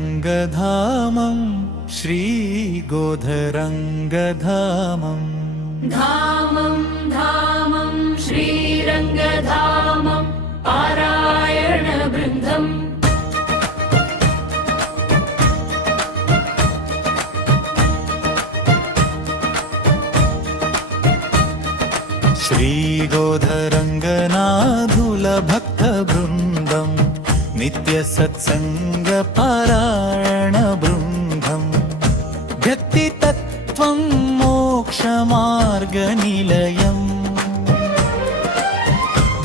रङ्गरङ्गधामं श्रीगोधरङ्गधामम् धामं धामं श्रीरङ्गधामं पारायणवृन्दम् श्रीगोधरङ्गनाथुलभक्तवृन्दम् नित्यसत्सङ्गपारायणवृन्दम् व्यक्तितत्त्वं मोक्षमार्गनिलयम्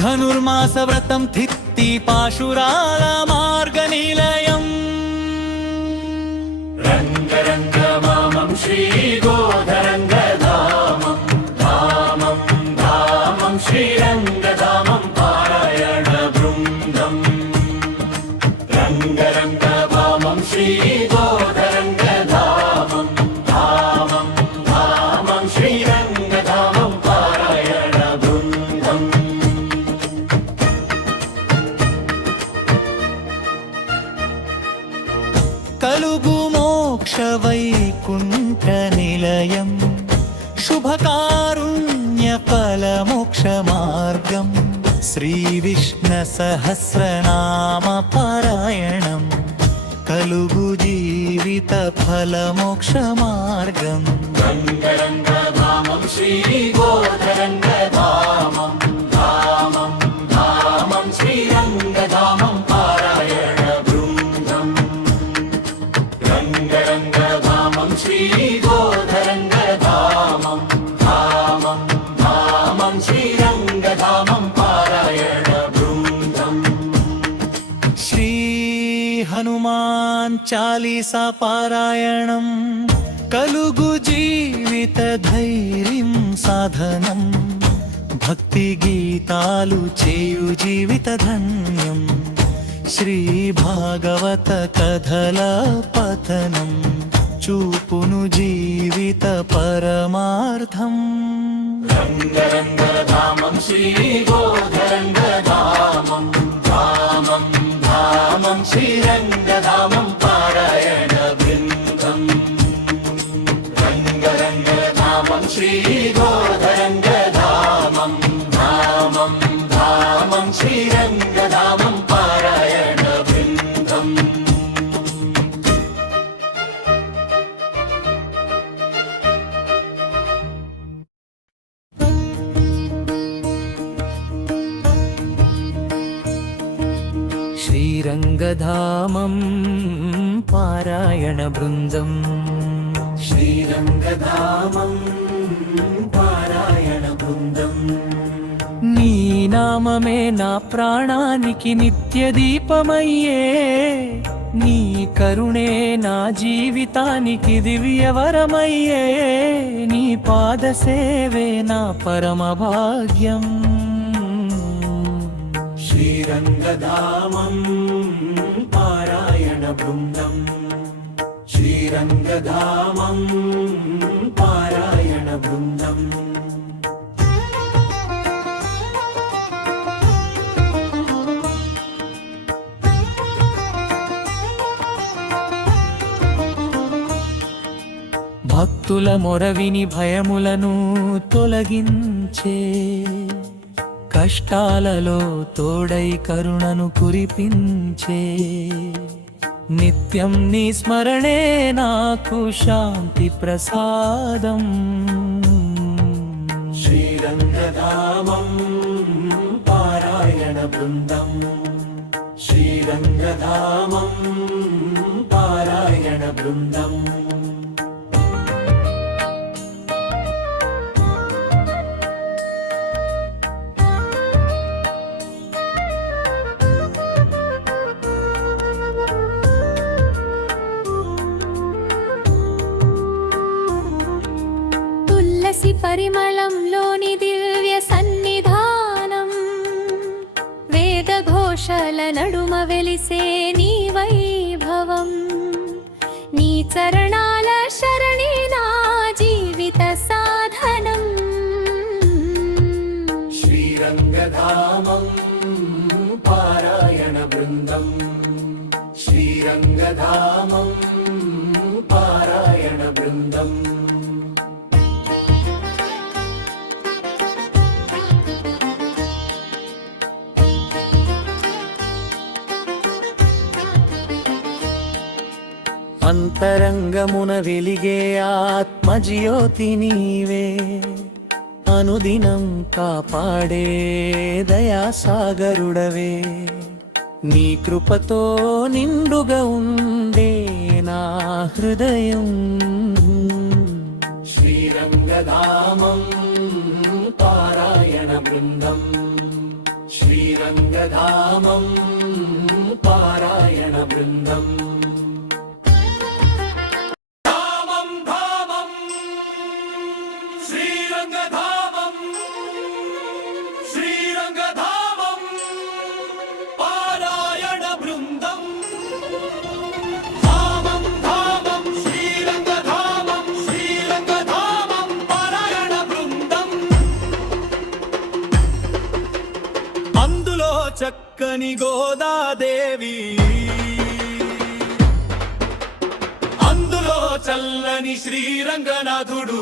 धनुर्मासव्रतं थित्तिपाशुरालमार्गनिलयम् रङ्गरङ्गमामं श्रीगोधरङ्गधामं धामं धामं श्रीरङ्गधामं पारायणवृन्दम् रङ्गरङ्गमामं श्रीगोधरङ्गधामं धामं धामं श्रीरङ्गधामं पारायणवृन्दम् कलुगु मोक्षवैकुण्ठनिलयम् शुभकारुण्यफलमोक्षमार्गम् श्रीविष्णुसहस्रनामपारायणम् कलुगु जीवितफलमोक्षमार्गम् रङ्गरङ्गधामं श्रीगोधरङ्गधामं धामं धामं श्रीरङ्गधामं पारायणवृन्दम् रङ्गरङ्गधामं श्रीगोधरङ्गधामं धामं धामं श्रीरङ्गधामं पारायणवृन्दम् श्री हनुमान चालीसा पारायणम् कलुगु जीवितधैर्यं साधनम् भक्तिगीतालु चेयु जीवितधन्यम् श्रीभागवत कथल पठनम् चूपुनु जीवित परमार्थम् रङ्गरङ्गधामं श्रीगोधरङ्गधामं धामं धामं श्रीरङ्गधामं पारायणवृन्दम् रङ्गरङ्गधामं श्रीगोधरङ्गधामं धामं धामं श्रीरङ्गधामं पारायणवृन्दम् श्रीरङ्गधामं पारायणवृन्दम् श्रीरङ्गधामं पारायणवृन्दम् నీ నామమే నా ప్రాణానికి నిత్య దీపమయ్యే నీ కరుణే నా జీవితానికి దివ్యవరమయ్యే నీ పాద సేవే నా పరమ భాగ్యం श्रीरङ्गधामं पारायणवृन्दम् श्रीरङ्गधामं पारायणवृन्दम् భక్తుల మొరవిని భయములను తొలగించే కష్టాలలో తోడై కరుణను కురిపించే నిత్యం నీ స్మరణే నాకు శాంతి ప్రసాదం श्रीरङ्गधामं पारायणवृन्दम् श्रीरङ्गधामं पारायणवृन्दम् తులసి పరిమళంలోని దివ్య సన్నిధానం వేదఘోషల నడుమ వెలిసే నీ వైభవం నీ చరణాల శరణి నా జీవిత సాధనం श्रीरङ्गधामं पारायणवृन्दम् श्री శ్రీరంగధామం పారాయణ బృందం అంతరంగమున వెలిగే ఆత్మజ్యోతి నీవే అనుదినం కాపాడే దయాసాగరుడవే నీ కృపతో నిండుగా ఉండే నా హృదయం శ్రీరంగధామం పారాయణ బృందం శ్రీరంగధామం పారాయణ బృందం ధామం ధామం శ్రీరంగధామం శ్రీరంగధామం పారాయణ బృందం ధామం ధామం శ్రీరంగధామం శ్రీరంగధామం పారాయణ బృందం అందులో చక్కని గోదాదేవి అందులో చల్లని శ్రీరంగనాథుడు